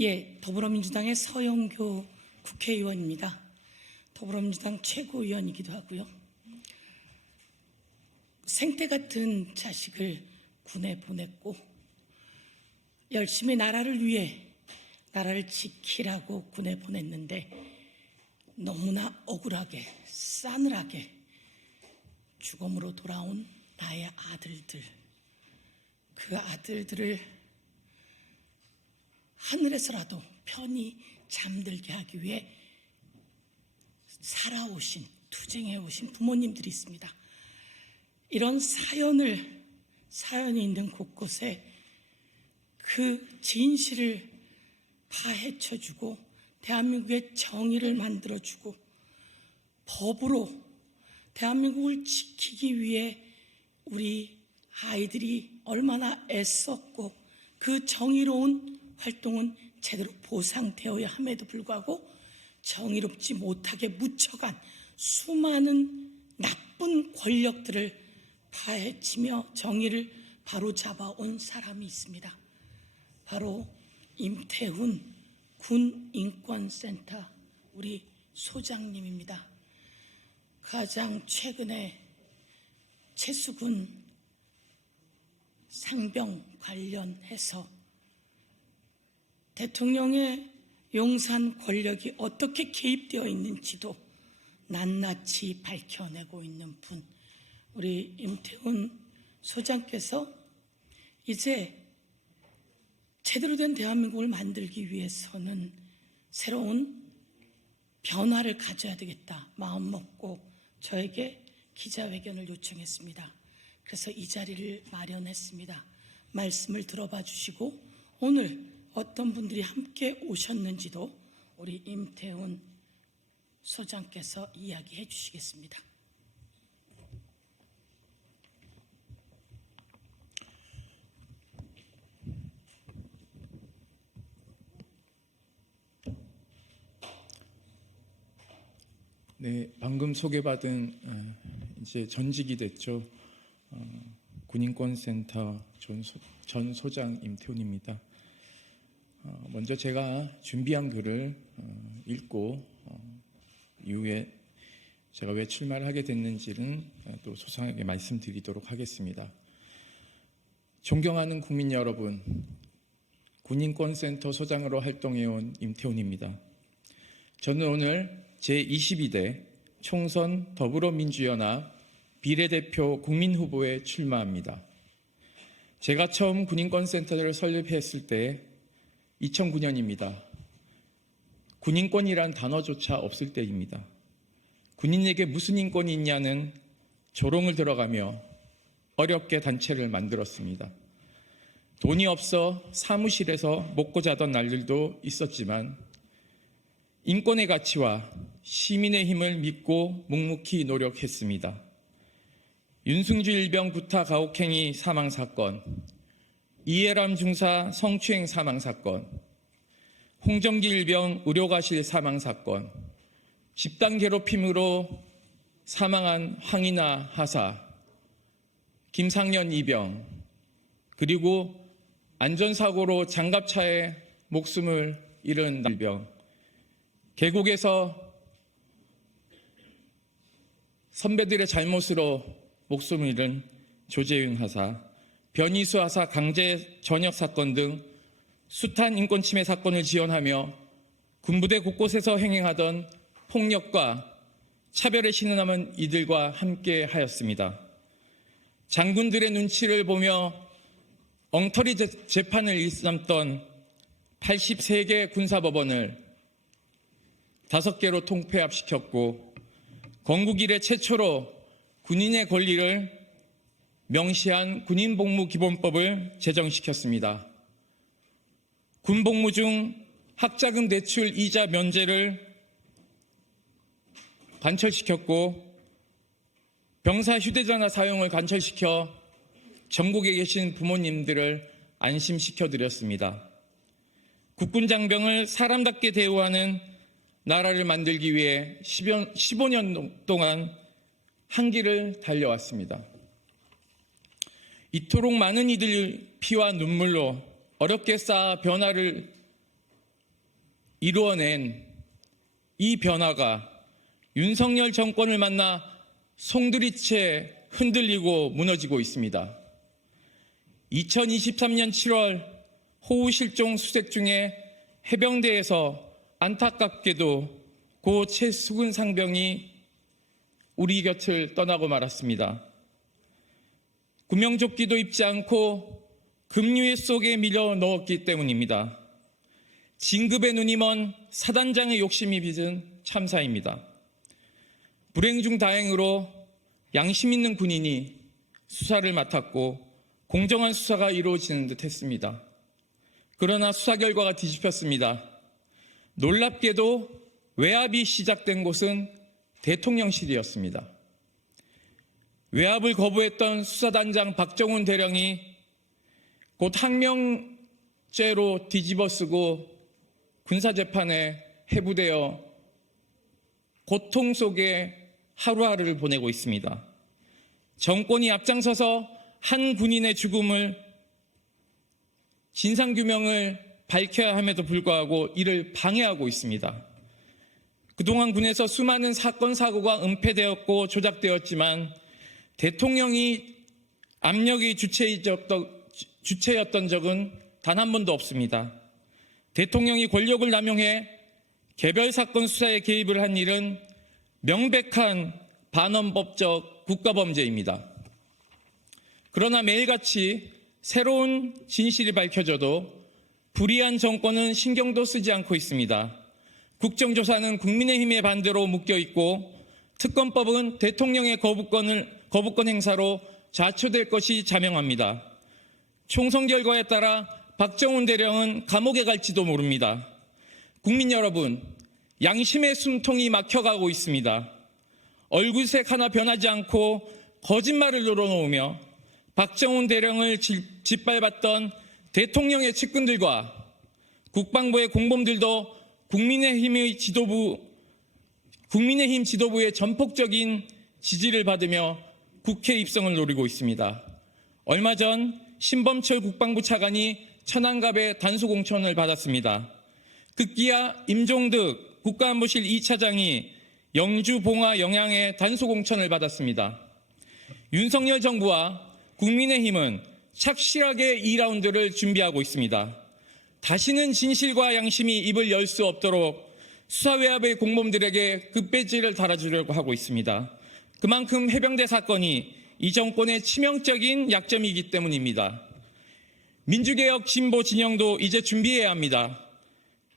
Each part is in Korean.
예, 더불어민주당의 서영교 국회의원입니다. 더불어민주당 최고위원이기도 하고요. 생태 같은 자식을 군에 보냈고 열심히 나라를 위해 나라를 지키라고 군에 보냈는데 너무나 억울하게 싸늘하게 죽음으로 돌아온 나의 아들들, 그 아들들을 하늘에서라도 편히 잠들게 하기 위해 살아오신, 투쟁해오신 부모님들이 있습니다. 이런 사연이 있는 곳곳에 그 진실을 파헤쳐주고 대한민국의 정의를 만들어주고 법으로 대한민국을 지키기 위해 우리 아이들이 얼마나 애썼고 그 정의로운 활동은 제대로 보상되어야 함에도 불구하고 정의롭지 못하게 묻혀간 수많은 나쁜 권력들을 파헤치며 정의를 바로잡아온 사람이 있습니다. 바로 임태훈 군인권센터 우리 소장님입니다. 가장 최근에 최수근 상병 관련해서 대통령의 용산 권력이 어떻게 개입되어 있는지도 낱낱이 밝혀내고 있는 분, 우리 임태훈 소장께서 이제 제대로 된 대한민국을 만들기 위해서는 새로운 변화를 가져야 되겠다 마음먹고 저에게 기자회견을 요청했습니다. 그래서 이 자리를 마련했습니다. 말씀을 들어봐 주시고 오늘 어떤 분들이 함께 오셨는지도 우리 임태훈 소장께서 이야기해 주시겠습니다. 네, 방금 소개받은 이제 전직이 됐죠. 군인권센터 전 소장 임태훈입니다. 먼저 제가 준비한 글을 읽고 이후에 제가 왜 출마를 하게 됐는지는 또 소상하게 말씀드리도록 하겠습니다. 존경하는 국민 여러분, 군인권센터 소장으로 활동해온 임태훈입니다. 저는 오늘 제22대 총선 더불어민주연합 비례대표 국민후보에 출마합니다. 제가 처음 군인권센터를 설립했을 때 2009년입니다. 군인권이란 단어조차 없을 때입니다. 군인에게 무슨 인권이 있냐는 조롱을 들어가며 어렵게 단체를 만들었습니다. 돈이 없어 사무실에서 먹고 자던 날들도 있었지만 인권의 가치와 시민의 힘을 믿고 묵묵히 노력했습니다. 윤승주 일병 구타 가혹행위 사망사건, 이해람 중사 성추행 사망사건, 홍정기 일병 의료과실 사망사건, 집단 괴롭힘으로 사망한 황인하 하사, 김상년 이병, 그리고 안전사고로 장갑차에 목숨을 잃은 일병, 계곡에서 선배들의 잘못으로 목숨을 잃은 조재윤 하사, 변희수 하사 강제 전역 사건 등 숱한 인권침해 사건을 지원하며 군부대 곳곳에서 행행하던 폭력과 차별에 신음하는 이들과 함께 하였습니다. 장군들의 눈치를 보며 엉터리 재판을 일삼던 83개 군사법원을 5개로 통폐합시켰고 건국 이래 최초로 군인의 권리를 명시한 군인복무기본법을 제정시켰습니다. 군복무 중 학자금 대출 이자 면제를 관철시켰고 병사 휴대전화 사용을 관철시켜 전국에 계신 부모님들을 안심시켜드렸습니다. 국군장병을 사람답게 대우하는 나라를 만들기 위해 15년 동안 한 길을 달려왔습니다. 이토록 많은 이들 피와 눈물로 어렵게 쌓아 변화를 이루어낸 이 변화가 윤석열 정권을 만나 송두리째 흔들리고 무너지고 있습니다. 2023년 7월 호우 실종 수색 중에 해병대에서 안타깝게도 고 최수근 상병이 우리 곁을 떠나고 말았습니다. 구명조끼도 입지 않고 급류에 속에 밀려 넣었기 때문입니다. 진급의 눈이 먼 사단장의 욕심이 빚은 참사입니다. 불행 중 다행으로 양심 있는 군인이 수사를 맡았고 공정한 수사가 이루어지는 듯 했습니다. 그러나 수사 결과가 뒤집혔습니다. 놀랍게도 외압이 시작된 곳은 대통령실이었습니다. 외압을 거부했던 수사단장 박정훈 대령이 곧 항명죄로 뒤집어쓰고 군사재판에 해부되어 고통 속에 하루하루를 보내고 있습니다. 정권이 앞장서서 한 군인의 죽음을 진상규명을 밝혀야 함에도 불구하고 이를 방해하고 있습니다. 그동안 군에서 수많은 사건, 사고가 은폐되었고 조작되었지만 대통령이 압력의 주체였던 적은 단 한 번도 없습니다. 대통령이 권력을 남용해 개별 사건 수사에 개입을 한 일은 명백한 반헌법적 국가범죄입니다. 그러나 매일같이 새로운 진실이 밝혀져도 불의한 정권은 신경도 쓰지 않고 있습니다. 국정조사는 국민의힘의 반대로 묶여있고 특검법은 대통령의 거부권 행사로 좌초될 것이 자명합니다. 총선 결과에 따라 박정훈 대령은 감옥에 갈지도 모릅니다. 국민 여러분, 양심의 숨통이 막혀가고 있습니다. 얼굴색 하나 변하지 않고 거짓말을 늘어놓으며 박정훈 대령을 짓밟았던 대통령의 측근들과 국방부의 공범들도 국민의힘 지도부의 전폭적인 지지를 받으며 국회 입성을 노리고 있습니다. 얼마 전 신범철 국방부 차관이 천안갑에 단수공천을 받았습니다. 급기야 임종득 국가안보실 2차장이 영주, 봉화, 영양에 단수공천을 받았습니다. 윤석열 정부와 국민의힘은 착실하게 2라운드를 준비하고 있습니다. 다시는 진실과 양심이 입을 열 수 없도록 수사외압의 공범들에게 급배지를 달아주려고 하고 있습니다. 그만큼 해병대 사건이 이 정권의 치명적인 약점이기 때문입니다. 민주개혁 진보 진영도 이제 준비해야 합니다.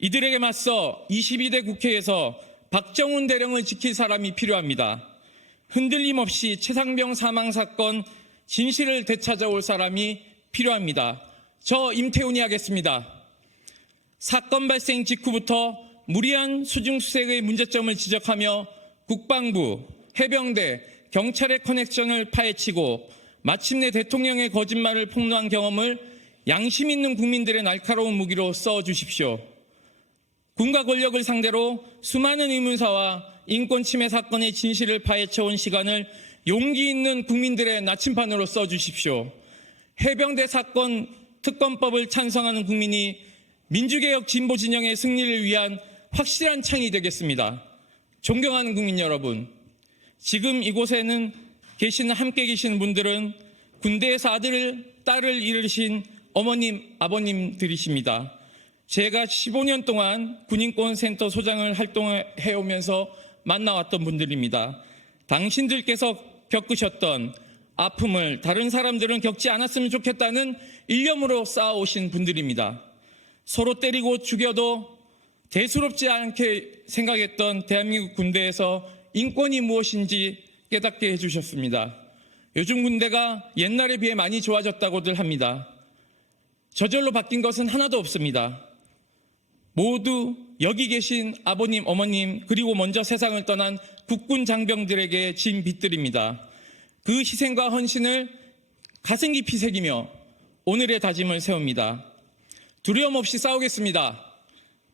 이들에게 맞서 22대 국회에서 박정훈 대령을 지킬 사람이 필요합니다. 흔들림 없이 최상병 사망 사건 진실을 되찾아올 사람이 필요합니다. 저 임태훈이 하겠습니다. 사건 발생 직후부터 무리한 수중수색의 문제점을 지적하며 국방부, 해병대, 경찰의 커넥션을 파헤치고 마침내 대통령의 거짓말을 폭로한 경험을 양심 있는 국민들의 날카로운 무기로 써주십시오. 군과 권력을 상대로 수많은 의문사와 인권 침해 사건의 진실을 파헤쳐온 시간을 용기 있는 국민들의 나침반으로 써주십시오. 해병대 사건 특검법을 찬성하는 국민이 민주개혁 진보 진영의 승리를 위한 확실한 창이 되겠습니다. 존경하는 국민 여러분, 지금 이곳에는 함께 계시는 분들은 군대에서 딸을 잃으신 어머님, 아버님들이십니다. 제가 15년 동안 군인권센터 소장을 활동해오면서 만나왔던 분들입니다. 당신들께서 겪으셨던 아픔을 다른 사람들은 겪지 않았으면 좋겠다는 일념으로 쌓아오신 분들입니다. 서로 때리고 죽여도 대수롭지 않게 생각했던 대한민국 군대에서 인권이 무엇인지 깨닫게 해주셨습니다. 요즘 군대가 옛날에 비해 많이 좋아졌다고들 합니다. 저절로 바뀐 것은 하나도 없습니다. 모두 여기 계신 아버님, 어머님, 그리고 먼저 세상을 떠난 국군 장병들에게 진 빚들입니다. 그 희생과 헌신을 가슴 깊이 새기며 오늘의 다짐을 세웁니다. 두려움 없이 싸우겠습니다.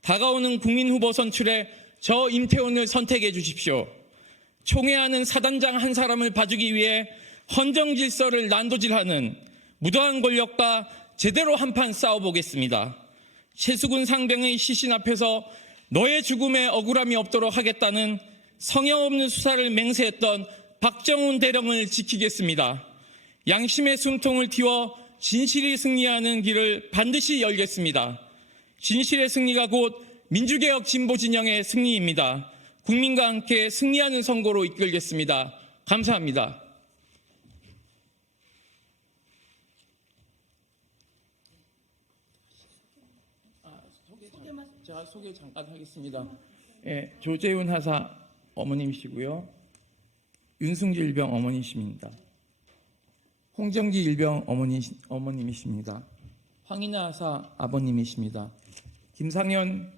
다가오는 국민 후보 선출에 저 임태훈을 선택해 주십시오. 총애하는 사단장 한 사람을 봐주기 위해 헌정 질서를 난도질하는 무도한 권력과 제대로 한판 싸워보겠습니다. 최수근 상병의 시신 앞에서 너의 죽음에 억울함이 없도록 하겠다는 성역 없는 수사를 맹세했던 박정훈 대령을 지키겠습니다. 양심의 숨통을 틔워 진실이 승리하는 길을 반드시 열겠습니다. 진실의 승리가 곧 민주개혁 진보 진영의 승리입니다. 국민과 함께 승리하는 선거로 이끌겠습니다. 감사합니다. 제가 소개 잠깐 하겠습니다. 조재훈 하사 어머님이시고요. 윤승주 일병 어머니십니다. 홍정기 일병 어머님이십니다. 황인하 하사 아버님이십니다. 김상현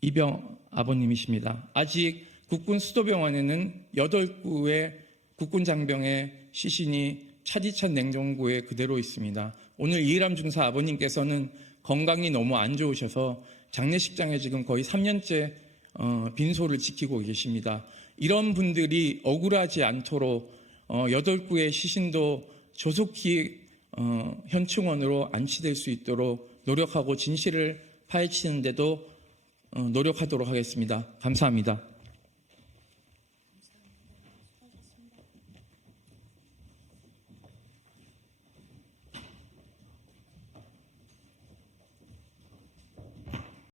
이병 아버님이십니다. 아직 국군 수도병원에는 8구의 국군 장병의 시신이 차디찬 냉동고에 그대로 있습니다. 오늘 이해람 중사 아버님께서는 건강이 너무 안 좋으셔서 장례식장에 지금 거의 3년째 빈소를 지키고 계십니다. 이런 분들이 억울하지 않도록 8구의 시신도 조속히 현충원으로 안치될 수 있도록 노력하고 진실을 파헤치는 데도 노력하도록 하겠습니다. 감사합니다.